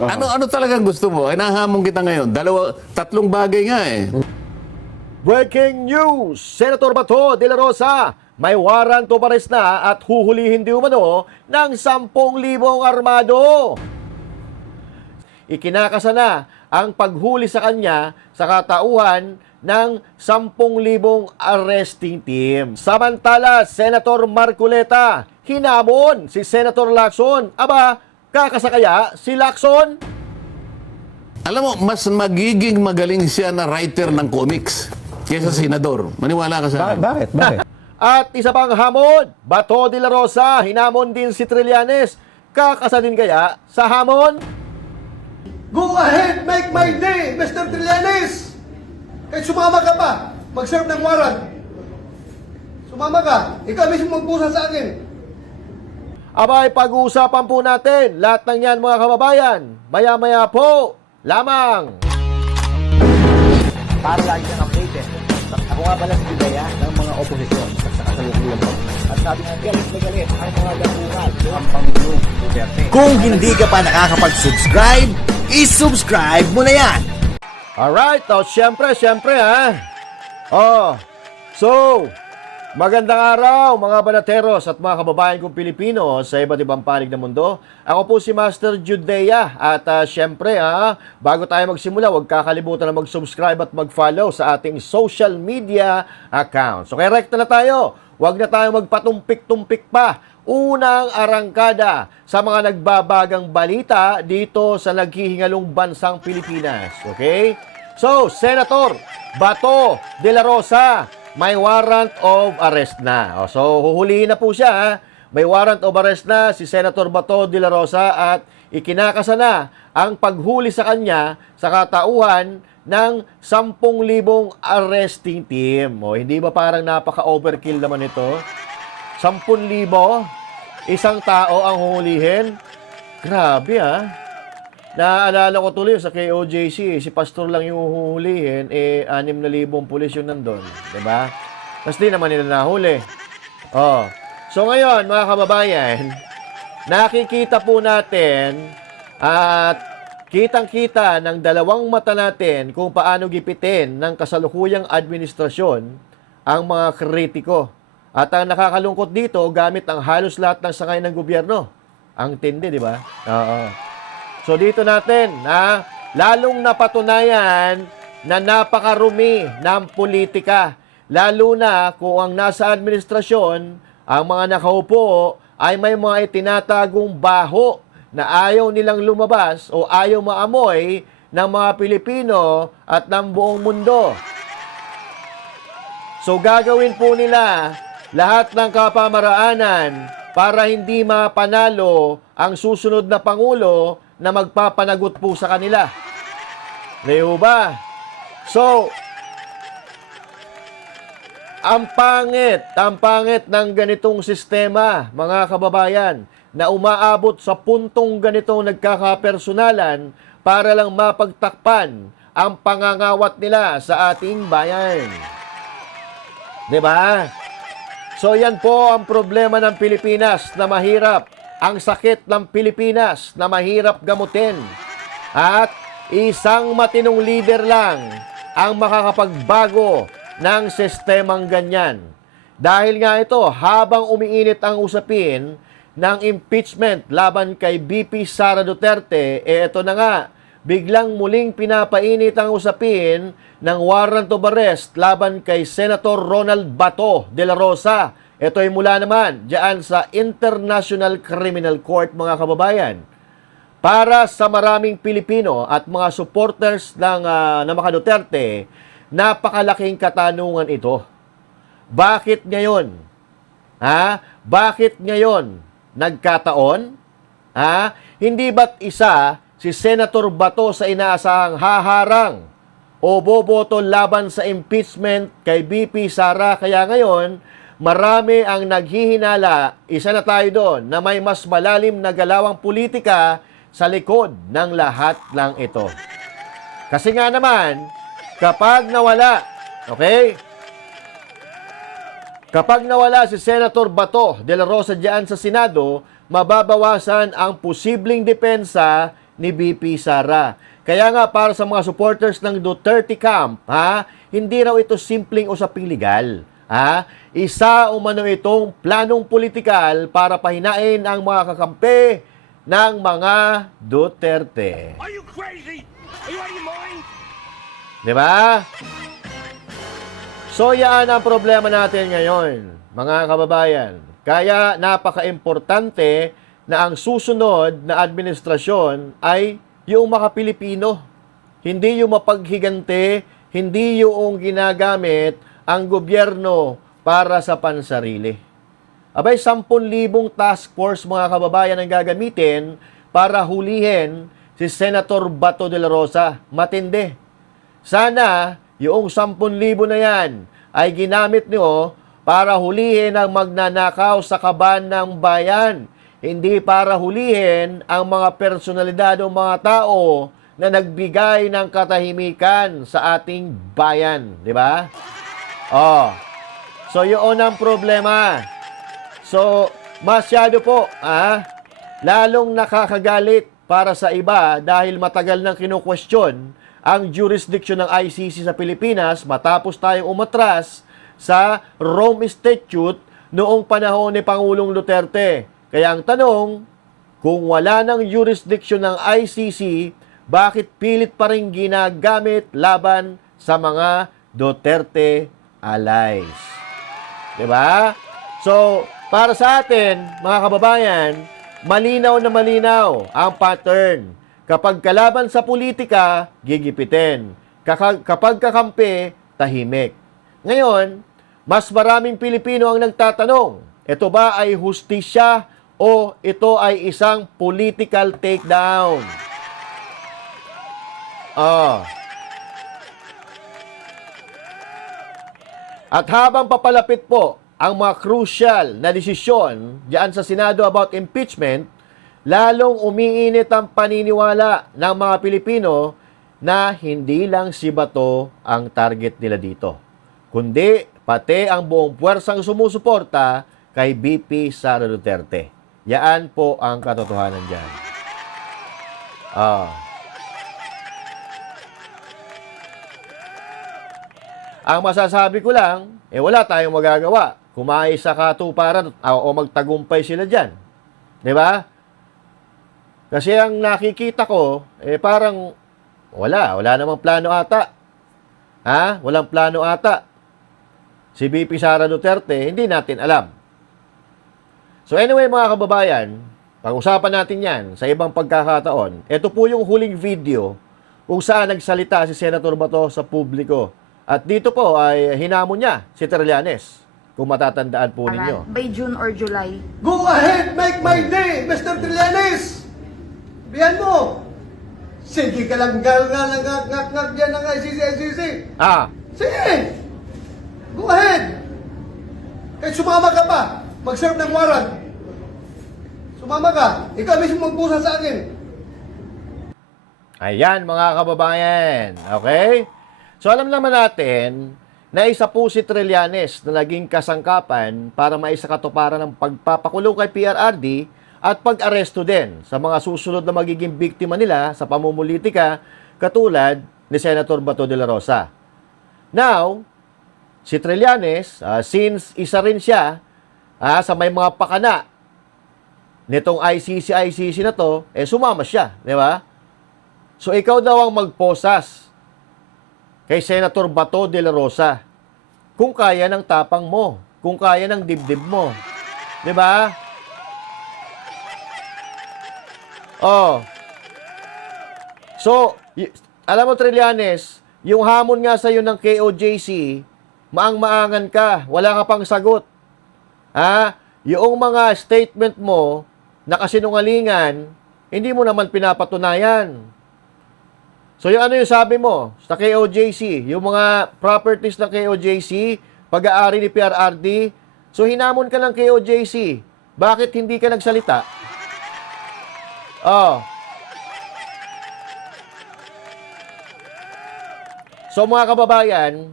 Ano talagang gusto mo? Ay, nahamon kita ngayon. Tatlong bagay nga eh. Breaking news! Senator Bato de la Rosa may warrant of arrest na at huhulihin di umano ng 10,000 armado. Ikinakasa na ang paghuli sa kanya sa katauhan ng 10,000 arresting team. Samantala, Senator Marcoleta hinamon si Senator Lacson. Aba, kakasa kaya si Lacson? Alam mo, mas magiging magaling siya na writer ng comics kaysa senador. Maniwala ka sa akin. Bakit? Bakit? At isa pang hamon, Bato de la Rosa, hinamon din si Trillanes. Kakasa din kaya sa hamon? Go ahead, make my day, Mr. Trillanes! Kahit sumama ka pa, mag-serve ng warrant. Sumama ka, ikaw mismo magpusa sa akin. Abay, pag-uusapan po natin lahat ng yan mga kababayan. Maya-maya po lamang. Para lagi kang updated. Ako nga pala si Bidaya ng mga oposisyon sa kasalukuyan ko. At sabi nga, galit na galit ang mga dapungan ang Pangulong Duterte. Kung hindi ka pa nakakapag-subscribe, i-subscribe mo na yan! Alright, syempre ha. So, magandang araw mga banateros at mga kababayan kong Pilipino sa iba't ibang panig ng mundo. Ako po si Master Judea at syempre bago tayo magsimula, huwag kakalimutan na mag-subscribe at mag-follow sa ating social media accounts. So, kaya rekta na tayo. Huwag na tayo magpatumpik-tumpik pa. Unang arangkada sa mga nagbabagang balita dito sa naghihingalong bansang Pilipinas. Okay? So, Senator Bato de la Rosa, may warrant of arrest na. So, huhulihin na po siya. May warrant of arrest na si Senator Bato de la Rosa at ikinakasa na ang paghuli sa kanya sa katauhan ng 10,000 arresting team. Hindi ba parang napaka-overkill naman ito? 10,000? Isang tao ang huhulihin? Grabe Naalala ko tuloy sa KOJC, si pastor lang yung huhulihin, 6,000 pulis yun nandun. Diba? Tapos di naman nila nahuli. So ngayon, mga kababayan, nakikita po natin at kitang-kita ng dalawang mata natin kung paano gipitin ng kasalukuyang administrasyon ang mga kritiko. At ang nakakalungkot dito, gamit ang halos lahat ng sangay ng gobyerno. Ang tindi, di ba? Oo. So dito natin, lalong napatunayan na napakarumi ng politika. Lalo na kung ang nasa administrasyon, ang mga nakaupo ay may mga itinatagong baho na ayaw nilang lumabas o ayaw maamoy ng mga Pilipino at ng buong mundo. So gagawin po nila lahat ng kapamaraanan para hindi mapanalo ang susunod na Pangulo na magpapanagot po sa kanila. Di ba? So, ang pangit ng ganitong sistema, mga kababayan, na umaabot sa puntong ganitong nagkakapersonalan para lang mapagtakpan ang pangangawat nila sa ating bayan. Di ba? So yan po ang problema ng Pilipinas na mahirap. Ang sakit ng Pilipinas na mahirap gamutin. At isang matinong leader lang ang makakapagbago ng sistemang ganyan. Dahil nga ito, habang umiinit ang usapin ng impeachment laban kay BP Sara Duterte, ito na nga, biglang muling pinapainit ang usapin ng warrant of arrest laban kay Senator Ronald Bato de la Rosa. Ito ay mula naman diyan sa International Criminal Court, mga kababayan. Para sa maraming Pilipino at mga supporters ng mga Duterte, napakalaking katanungan ito. Bakit ngayon? Bakit ngayon nagkataon? Hindi ba't isa si Senator Bato sa inaasahang haharang o boboto laban sa impeachment kay BP Sara? Kaya ngayon, marami ang naghihinala, isa na tayo doon, na may mas malalim na galawang politika sa likod ng lahat ng ito. Kasi nga naman, kapag nawala si Senator Bato de la Rosa diyan sa Senado, mababawasan ang posibleng depensa ni VP Sara. Kaya nga para sa mga supporters ng Duterte camp, hindi raw ito simpleng usaping legal. Isa umano itong planong politikal para pahinain ang mga kakampi ng mga Duterte. Are you crazy? Are you out of your mind? Diba? So yan ang problema natin ngayon, mga kababayan. Kaya napaka-importante na ang susunod na administrasyon ay yung mga-Pilipino. Hindi yung mapaghigante, hindi yung ginagamit ang gobyerno para sa pansarili. Abay, 10,000 task force mga kababayan ang gagamitin para hulihin si Senator Bato de la Rosa. Matindi. Sana yung 10,000 na yan ay ginamit nyo para hulihin ang magnanakaw sa kaban ng bayan. Hindi para hulihin ang mga personalidad o mga tao na nagbigay ng katahimikan sa ating bayan. Di ba? So yun ang problema. So, masyado po, lalong nakakagalit para sa iba dahil matagal nang kinu-question ang jurisdiction ng ICC sa Pilipinas matapos tayong umatras sa Rome Statute noong panahon ni Pangulong Duterte. Kaya ang tanong, kung wala ng jurisdiction ng ICC, bakit pilit pa rin ginagamit laban sa mga Duterte allies? Diba? So, para sa atin, mga kababayan, malinaw na malinaw ang pattern. Kapag kalaban sa politika, gigipitin. Kapag kakampi, tahimik. Ngayon, mas maraming Pilipino ang nagtatanong, ito ba ay hustisya o ito ay isang political takedown? At habang papalapit po ang mga crucial na desisyon diyan sa Senado about impeachment, lalong umiinit ang paniniwala ng mga Pilipino na hindi lang si Bato ang target nila dito, kundi pati ang buong puwersang sumusuporta kay VP Sara Duterte. Yan po ang katotohanan dyan. Ang masasabi ko lang, wala tayong magagawa. Kumain sa katuparan o magtagumpay sila dyan. Diba? Kasi ang nakikita ko, parang wala namang plano ata. Walang plano ata. Si VP Sara Duterte, hindi natin alam. So anyway mga kababayan, pag-usapan natin yan sa ibang pagkakataon. Ito po yung huling video kung saan nagsalita si Senator Bato sa publiko. At dito po ay hinamon niya si Trillanes, kung matatandaan po ninyo. By June or July. Go ahead, make my day, Mr. Trillanes! Biyan mo! Sige ka lang ngak dyan ng ICC. Sige! Go ahead! Kahit sumama ka pa, mag-serve ng warrant. Sumama ka, ikaw mismo magpusa sa akin. Ayan mga kababayan, okay? So alam naman natin na isa po si Trillanes na naging kasangkapan para maisakatuparan ng pagpapakulong kay PRRD at pag-aresto din sa mga susunod na magiging biktima nila sa pamumulitika katulad ni Senator Bato de la Rosa. Now, si Trillanes, since isa rin siya sa may mga pakana nitong ICC na to, sumama siya, di ba? So ikaw daw ang magposas kay Senator Bato de la Rosa kung kaya ng tapang mo, kung kaya ng dibdib mo. Di ba? So, alam mo Trillanes, yung hamon nga sa'yo ng KOJC, maang-maangan ka, wala ka pang sagot. Yung mga statement mo na kasinungalingan, hindi mo naman pinapatunayan. So, yung sabi mo sa KOJC, yung mga properties ng KOJC, pag-aari ni PRRD, so hinamon ka ng KOJC. Bakit hindi ka nagsalita? So, mga kababayan,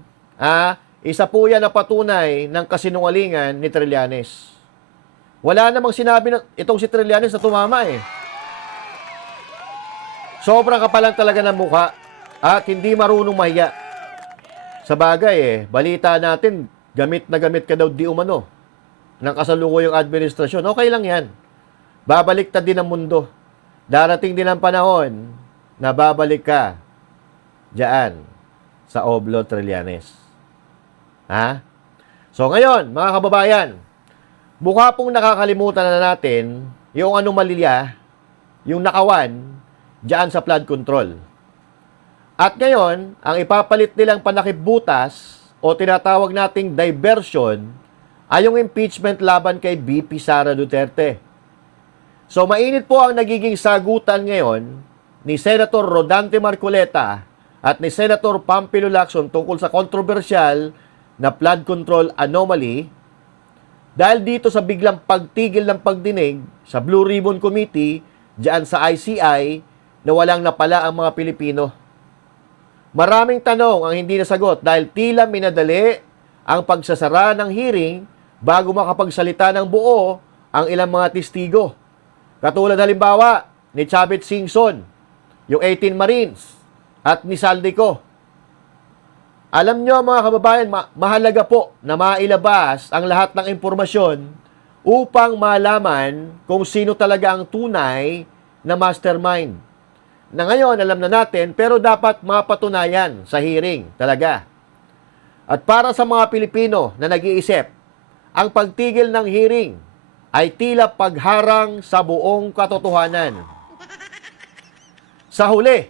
isa po yan na patunay ng kasinungalingan ni Trillanes. Wala namang sinabi na itong si Trillanes na tumama Sobrang kapalan talaga ng mukha at hindi marunong mahiya. Sa bagay balita natin, gamit na gamit ka daw di umano ng kasalukuyang administrasyon. Okay lang yan. Babaliktad din ang mundo. Darating din ang panahon na babalik ka diyan sa Oblo Trillanes. Ha? So ngayon, mga kababayan, mukha pong nakakalimutan na natin yung anomalya, yung nakawan diyan sa flood control. At ngayon, ang ipapalit nilang panakipbutas o tinatawag nating diversion ay yung impeachment laban kay VP Sara Duterte. So mainit po ang nagiging sagutan ngayon ni Senator Rodante Marcoleta at ni Senator Pampilo Lacson tungkol sa kontrobersyal na flood control anomaly dahil dito sa biglang pagtigil ng pagdinig sa Blue Ribbon Committee diyan sa ICI na walang napala ang mga Pilipino. Maraming tanong ang hindi nasagot dahil tila minadali ang pagsasara ng hearing bago makapagsalita ng buo ang ilang mga testigo. Katulad halimbawa ni Chavit Singson, yung 18 Marines, at ni Saldico. Alam nyo mga kababayan, mahalaga po na mailabas ang lahat ng impormasyon upang malaman kung sino talaga ang tunay na mastermind. Na ngayon, alam na natin, pero dapat mapatunayan sa hearing talaga. At para sa mga Pilipino na nag-iisip, ang pagtigil ng hearing ay tila pagharang sa buong katotohanan. Sa huli,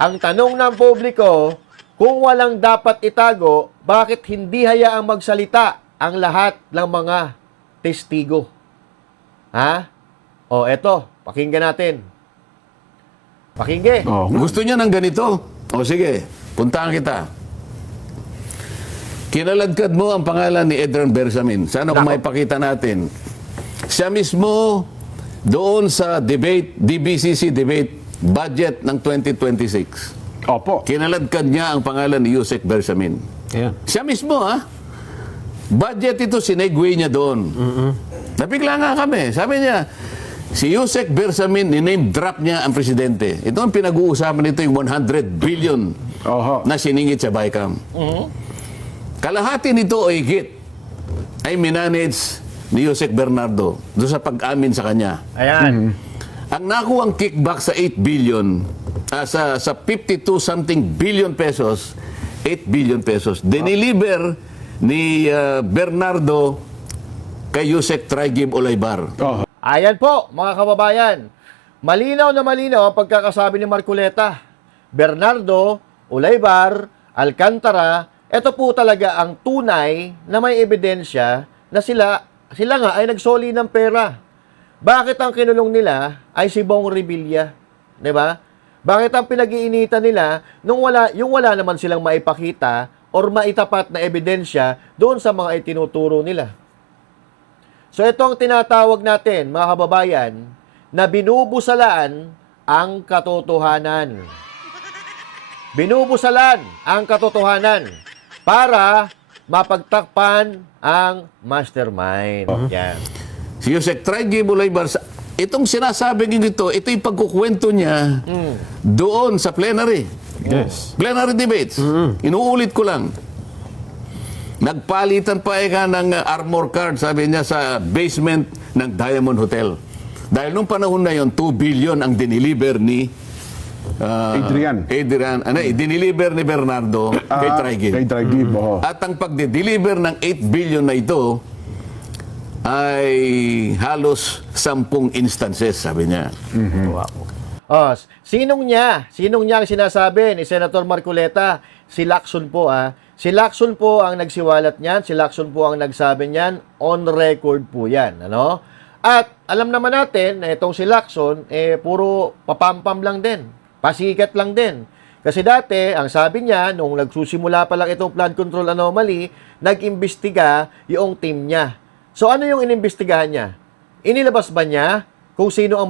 ang tanong ng publiko, kung walang dapat itago, bakit hindi hayaang magsalita ang lahat ng mga testigo? Ha? O, eto, pakinggan natin. Pakinggan. Oh, gusto niya ng ganito? O sige, puntahan kita. Kinaladkad mo ang pangalan ni Edran Bersamin. Sana kung maipakita natin. Siya mismo doon sa debate, DBCC debate, budget ng 2026. Opo. Kinaladkad niya ang pangalan ni Yusek Bersamin. Yeah. Siya mismo, ha? Budget ito, sinegway niya doon. Napigla nga kami. Sabi niya, si Yusek Bersamin, ni-name drop niya ang presidente. Ito ang pinag-uusapan nito, yung 100 billion Oho. na siningit sa BICAM. Kalahati nito o higit ay minanage ni Yusek Bernardo doon sa pag-amin sa kanya. Ayan. Ang nakuwang kickback sa 8 billion, sa 52-something billion pesos, 8 billion pesos, diniliver ni Bernardo kay Yusek Traigib Olaybar. Oho. Ayan po, mga kababayan. Malinaw na malinaw ang pagkakasabi ni Marcoleta. Bernardo, Olaybar, Alcantara, ito po talaga ang tunay na may ebidensya na sila nga ay nagsoli ng pera. Bakit ang kinulong nila ay si Bong Revilla? 'Di ba? Bakit ang pinag-iinitan nila yung wala naman silang maipakita or maitapat na ebidensya doon sa mga itinuturo nila? So ito ang tinatawag natin, mga kababayan, na binubusalan ang katotohanan. Binubusalan ang katotohanan para mapagtakpan ang mastermind. Yan. Si Yusek Traigib Olaybar, itong sinasabing ito, ito yung pagkukwento niya doon sa plenary. Yes. Plenary debates. Inuulit ko lang. Nagpalitan pa ng armor card, sabi niya, sa basement ng Diamond Hotel. Dahil nung panahon na yon, 2 billion ang diniliver ni Adrian. diniliver ni Bernardo kay Traigib. Kay Traigib, oho. At ang pagdi-deliver ng 8 billion na ito ay halos 10 instances, sabi niya. Oh, sinong niya ang sinasabi ni Senator Marcoleta? Si Lacson po Si Lacson po ang nagsiwalat niyan, si Lacson po ang nagsabi niyan, on record po yan, ano? At alam naman natin na itong si Lacson, puro papampam lang din, pasikat lang din. Kasi dati, ang sabi niya, nung nagsusimula pa lang itong flood control anomaly, nag-imbestiga yung team niya. So ano yung inimbestigahan niya? Inilabas ba niya kung sino ang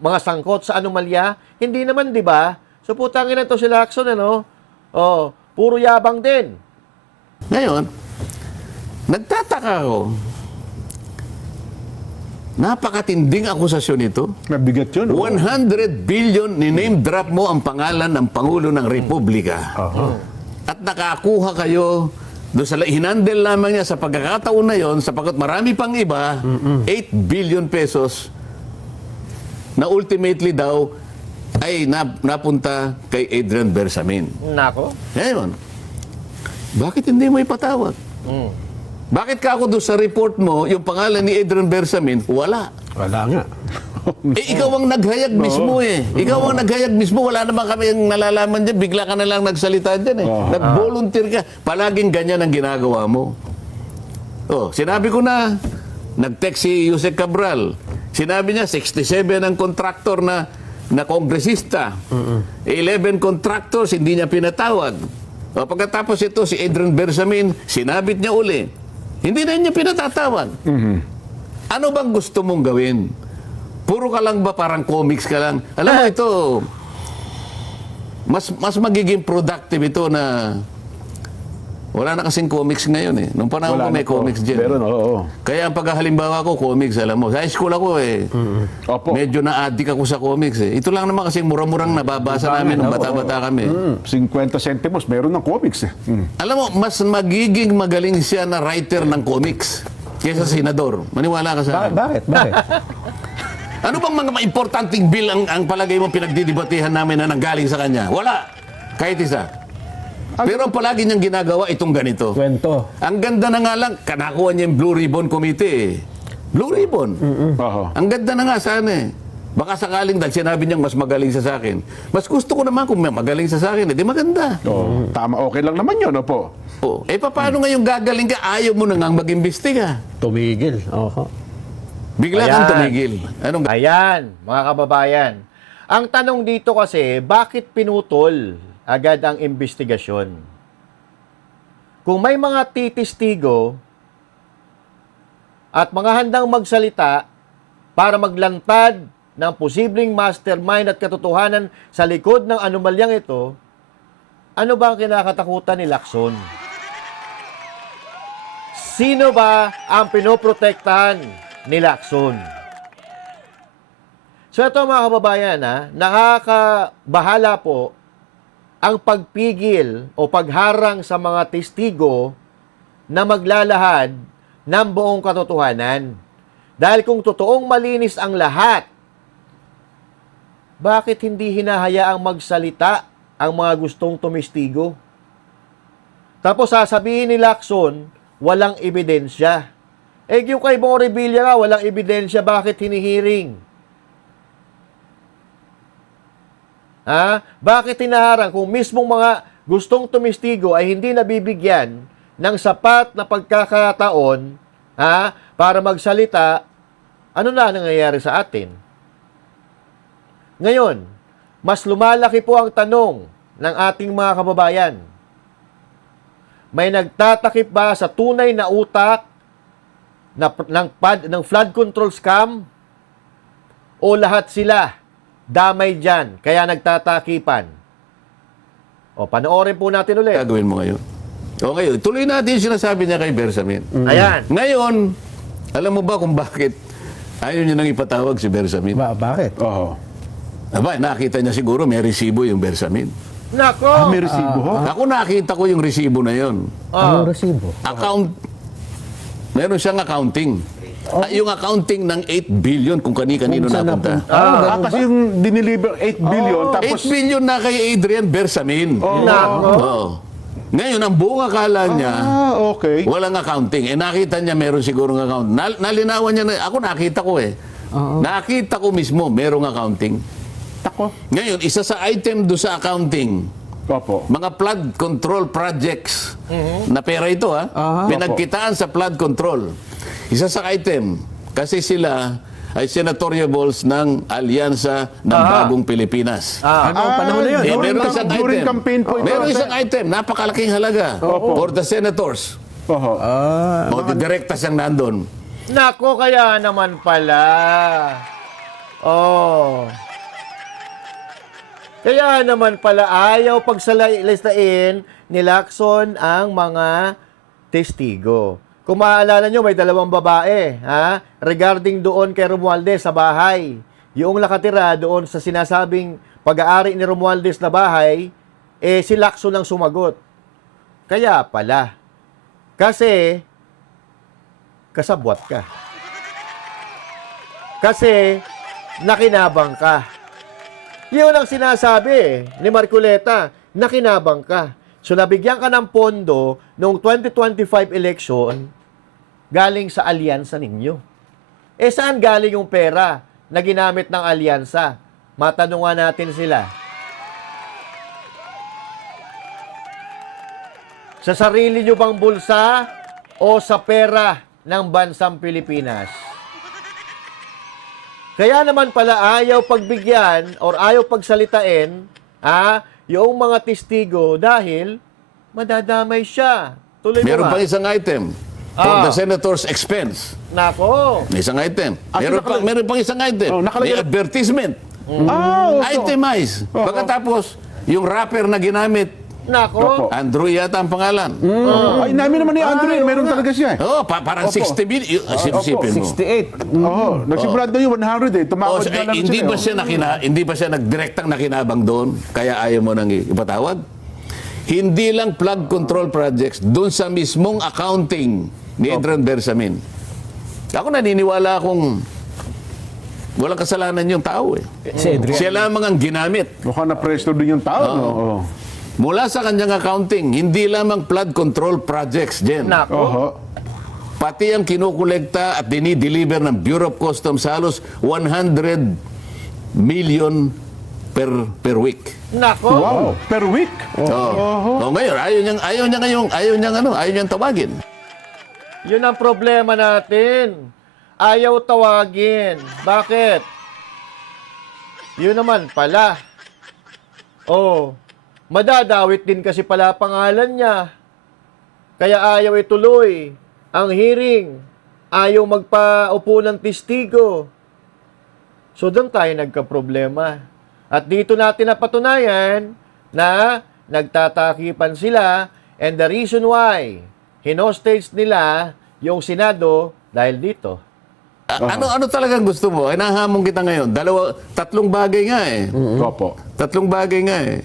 mga sangkot sa anomalya? Hindi naman, di ba? So putangin na to si Lacson, ano? Oh, puro yabang din. Ngayon, nagtataka ako. Napakatinding akusasyon ito. Mabigat yun. 100 billion, ni-name drop mo ang pangalan ng Pangulo ng Republika. At nakakuha kayo doon sa hinandle lamang niya sa pagkakataon na yon, sapagkat marami pang iba, 8 billion pesos na ultimately daw ay napunta kay Adrian Bersamin. Nako. Ngayon, bakit hindi mo ipatawag? Bakit ka ako doon sa report mo, yung pangalan ni Adrian Bersamin, wala. Wala nga. Ikaw ang naghayag mismo eh. Ikaw ang naghayag mismo. Wala naman kami ang nalalaman dyan. Bigla ka na lang nagsalita dyan eh. Nag-volunteer ka. Palaging ganyan ang ginagawa mo. Oh, sinabi ko na, nag-text si Yusek Cabral. Sinabi niya, 67 ang kontraktor na kongresista. 11 contractors, hindi niya pinatawag. O, pagkatapos ito, si Adrian Bersamin, sinabit niya uli. Hindi na niya pinatatawag. Ano bang gusto mong gawin? Puro ka lang ba parang comics ka lang? Alam mo ito, mas magiging productive ito na wala na kasing comics ngayon eh. Nung panahon ko may comics dyan. Meron, oo. Kaya ang paghalimbawa ko, comics, alam mo. Sa high school ako eh. Opo. Medyo na-addict ako sa comics eh. Ito lang naman kasing mura-murang nababasa namin nung bata-bata kami. 50 centimos, meron ng comics eh. Alam mo, mas magiging magaling siya na writer ng comics kaysa senador. Maniwala ka sa akin. Bakit? Ano bang mga importanteng bill ang palagay mo pinagdidibatihan namin na nanggaling sa kanya? Wala. Kahit isa. Pero ang palagi niyang ginagawa itong ganito. Kwento. Ang ganda na nga lang, kanakuha niya yung Blue Ribbon Committee. Blue Ribbon. Oho. Ang ganda na nga sana eh. Baka sakaling dahil sinabi niyang mas magaling sa akin. Mas gusto ko naman kung may magaling sa akin, di maganda. Oo. Tama, okay lang naman yun, opo. Oh, paano ngayon gagaling ka? Ayaw mo na nga mag-imbestiga. Tumigil. Oho. Bigla kang tumigil. Anong Ayan, mga kababayan. Ang tanong dito kasi, bakit pinutol agad ang investigasyon? Kung may mga titistigo at mga handang magsalita para maglantad ng posibleng mastermind at katotohanan sa likod ng anomalyang ito, ano ba ang kinakatakutan ni Lacson? Sino ba ang pinoprotektahan ni Lacson? So ito mga kababayan, nakakabahala po ang pagpigil o pagharang sa mga testigo na maglalahad ng buong katotohanan. Dahil kung totoong malinis ang lahat, bakit hindi hinahayaang magsalita ang mga gustong tumistigo? Tapos sasabihin ni Lacson, walang ebidensya. Yung kay Bong Revilla nga, walang ebidensya, bakit hinihiring? Bakit hinaharang kung mismong mga gustong tumistigo ay hindi nabibigyan ng sapat na pagkakataon para magsalita? Ano na nangyayari sa atin? Ngayon, mas lumalaki po ang tanong ng ating mga kababayan. May nagtatakip ba sa tunay na utak ng flood control scam? O lahat sila damay dyan, kaya nagtatakipan? O, panoorin po natin ulit. gagawin mo ngayon? O ngayon, tuloy natin yung sinasabi niya kay Bersamin. Ayan. Ngayon, alam mo ba kung bakit ayaw niya nang ipatawag si Bersamin? Bakit? Oo. Aba, nakita niya siguro may resibo yung Bersamin. Nako! May resibo, ho? Ako nakita ko yung resibo na yon. Anong resibo? Meron siyang accounting. Yung accounting ng 8 billion kung kanino Kung saan napunta. Kasi yung diniliver 8 billion, 8 tapos... billion na kay Adrian Bersamin. Nako! Oo. Ngayon, ang buong akala niya, okay. walang accounting. Nakita niya meron sigurong account. Nalinawan niya na, ako nakita ko eh. Nakita ko mismo, merong accounting. Tako. Ngayon, isa sa item do sa accounting, Opo. mga flood control projects na pera ito pinagkitaan sa flood control. Isa sa item, kasi sila ay senatoriables ng Alyansa ng Bagong Pilipinas. Ano panahon na yun? Meron isang during item. campaign po ito. Meron isang item, napakalaking halaga for the senators. Oho. O, direkta siyang nandun. Nako, kaya naman pala. Oh. Kaya naman pala ayaw pagsalistain ni Lacson ang mga testigo. Kung maaalala nyo, may dalawang babae, ha? Regarding doon kay Romualdez sa bahay. Yung nakatira doon sa sinasabing pag-aari ni Romualdez na bahay, si Lacson ang sumagot. Kaya pala. Kasi, kasabwat ka. Kasi, nakinabang ka. Yun ang sinasabi ni Marcoleta, nakinabang ka. So, nabigyan ka ng pondo noong 2025 election galing sa alyansa ninyo. Saan galing yung pera na ginamit ng alyansa? Matanungan natin sila. Sa sarili nyo bang bulsa o sa pera ng bansang Pilipinas? Kaya naman pala ayaw pagbigyan or ayaw pagsalitain yung mga testigo dahil madadamay siya. Tuloy mo Meron nga. pang isang item. For the senator's expense. Nako. May isang item. Ah, Meron pang isang item. nakalagay May na- advertisement. Okay. Itemize. Pagkatapos, yung wrapper na ginamit, Nako. Andrew yata ang pangalan. Ay, namin naman ni Andre, meron talaga siya. Oh, parang Opo. 60 billion. Sipin mo. 68. Nagsimula daw yung 100 eh. Oh, Tumawad na lang hindi ba siya. hindi ba siya nagdirektang nakinabang doon? Kaya ayaw mo nang ipatawag? Hindi lang flood control projects, doon sa mismong accounting ni Adrian Bersamin. Ako naniniwala akong walang kasalanan yung tao eh. Si Adrian. Siya lamang ang ginamit. Mukhang na-presto din yung tao. No? Oh. Mula sa kanyang accounting, hindi lamang flood control projects, Jen. Nako. Oho. Pati ang kinukolekta at dinideliver ng Bureau of Customs halos 100 million per week. Nako. Wow. Per week. Oh, ngayon, ayaw niyang tawagin. Yun ang problema natin. Ayaw tawagin. Bakit? Yun naman pala. Oh, madadawit din kasi pala pangalan niya. Kaya ayaw ituloy ang hearing. Ayaw magpaupo ng testigo. So doon tayo nagka-problema. At dito natin napatunayan na nagtatakipan sila and the reason why hinostage nila yung Senado dahil dito. Ano talagang gusto mo? Ay, nahamon kita ngayon. Tatlong bagay nga eh. Opo. Tatlong bagay nga eh.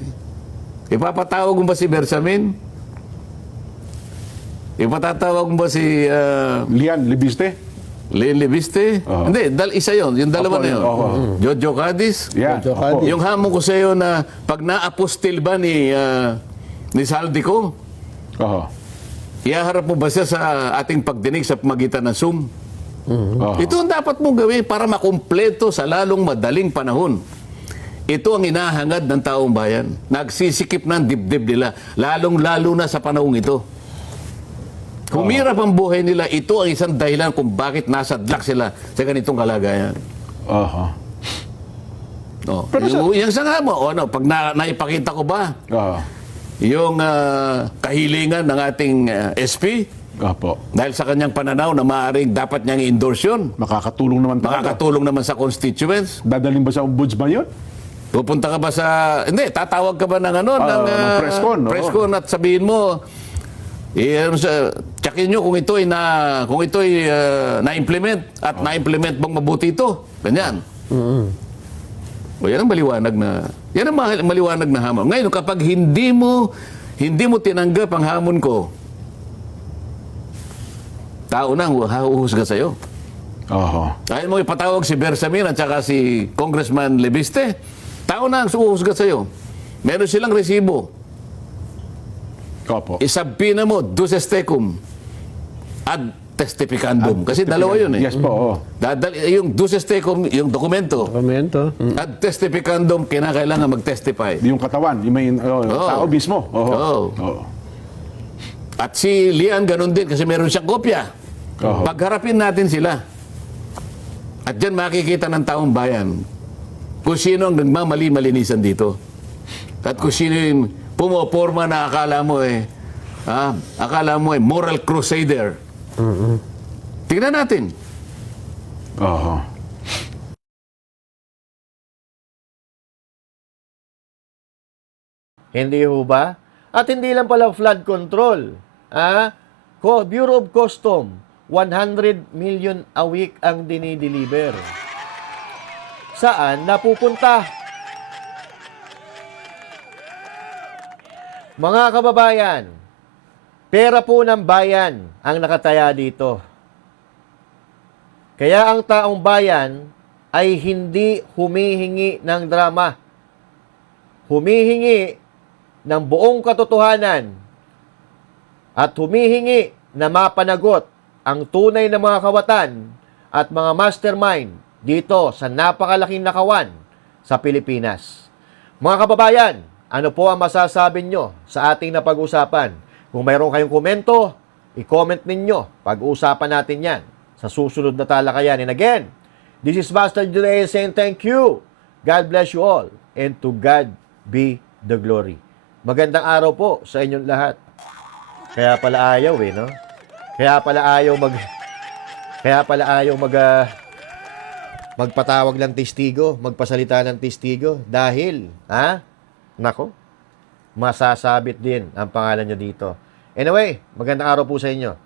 Ipapatawag mo ba si Bersamin? Ipatatawag mo ba si Lian Libiste. Len Leviste? Hindi, isa yon. Yung dalawa Opo, na yun. opo. Jojo Cadiz? Yan. Opo. Yung hamon ko sa iyo na pag naapostil ba ni Saldico, Oho. ihaharap mo ba siya sa ating pagdinig sa pamagitan ng Zoom? Oho. Ito ang dapat mong gawin para makumpleto sa lalong madaling panahon. Ito ang inahangad ng taong bayan. Nagsisikip ng dibdib nila, lalong-lalo na sa panahong ito. Humirap ang buhay nila, ito ang isang dahilan kung bakit nasadlak sila sa ganitong kalagayan. Oho. Oh. Pero Yung sanga mo, pag naipakita ko ba, Oho. yung kahilingan ng ating SP, Opo. dahil sa kanyang pananaw na maaaring dapat niyang i-endorse yun, Makakatulong naman talaga. makakatulong naman sa constituents. Dadalhin ba sa ombudsman yun? Pupunta ka ba sa... Hindi, tatawag ka ba ng ng presscon, oo. presscon at sabihin mo, tsakin nyo kung ito'y na-implement at na-implement bang mabuti ito. Ganyan. O yan ang maliwanag na hamon. Ngayon, kapag hindi mo tinanggap ang hamon ko, tao na ang huhusga sa'yo. Oho. Dahil mo ipatawag si Bersamin at saka si Congressman Leviste, tao na ang suhusga sa'yo. Meron silang resibo. Opo. Isabina mo, duces tecum ad testificandum. Kasi dalawa yun eh. Yes po. Oo. Yung duces tecum, yung dokumento. Dokumento. Ad testificandum, kinakailangan mag-testify. Yung katawan, yung may tao mismo. Oho. Oo. Oo. At si Lian, ganun din, kasi meron siyang kopya. Oo. Pagharapin natin sila. At dyan makikita ng taong bayan kung sino ang nagmamali-malinisan dito. At kung sino yung pumoporma na akala mo moral crusader. Tingnan natin. Oho. Hindi ho ba? At hindi lang pala flood control. Bureau of Custom, 100 million a week ang dinideliver. Saan napupunta? Mga kababayan, pera po ng bayan ang nakataya dito. Kaya ang taong bayan ay hindi humihingi ng drama. Humihingi ng buong katotohanan at humihingi na mapanagot ang tunay na mga kawatan at mga mastermind dito sa napakalaking nakawan sa Pilipinas. Mga kababayan, ano po ang masasabi nyo sa ating napag-usapan? Kung mayroon kayong komento, i-comment ninyo. Pag-uusapan natin yan sa susunod na talakayan. And again, this is Master Judea saying thank you. God bless you all. And to God be the glory. Magandang araw po sa inyong lahat. Kaya pala ayaw no? Kaya pala ayaw magpatawag ng testigo, magpasalita ng testigo. Dahil, nako, masasabit din ang pangalan nyo dito. Anyway, magandang araw po sa inyo.